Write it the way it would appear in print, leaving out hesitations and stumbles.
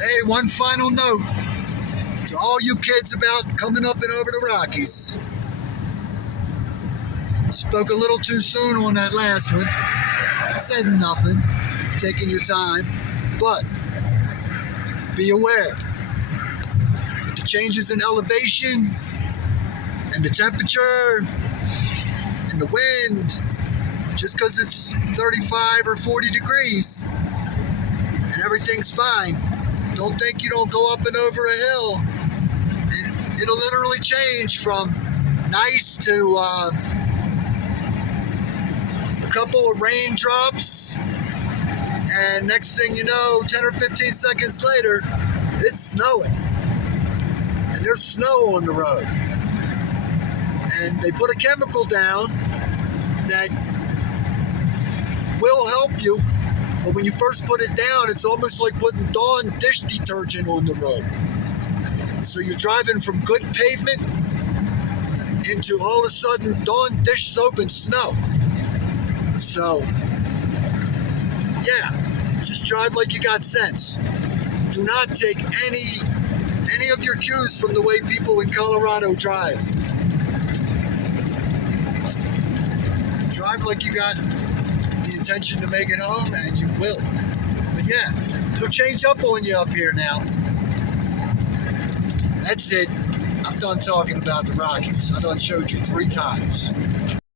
Hey, one final note to all you kids about coming up and over the Rockies. Spoke a little too soon on that last one. Said nothing, taking your time, but be aware with the changes in elevation and the temperature and the wind, just because it's 35 or 40 degrees and everything's fine, don't think you don't go up and over a hill. It'll literally change from nice to a couple of raindrops, and next thing you know, 10 or 15 seconds later, it's snowing. And there's snow on the road. And they put a chemical down that will help you, but when you first put it down, it's almost like putting Dawn dish detergent on the road. So you're driving from good pavement into all of a sudden Dawn dish soap and snow. So, yeah, just drive like you got sense. Do not take any of your cues from the way people in Colorado drive. Drive like you got the intention to make it home, and you will. But yeah, it'll change up on you up here now. That's it. I'm done talking about the Rockies. I done showed you 3 times.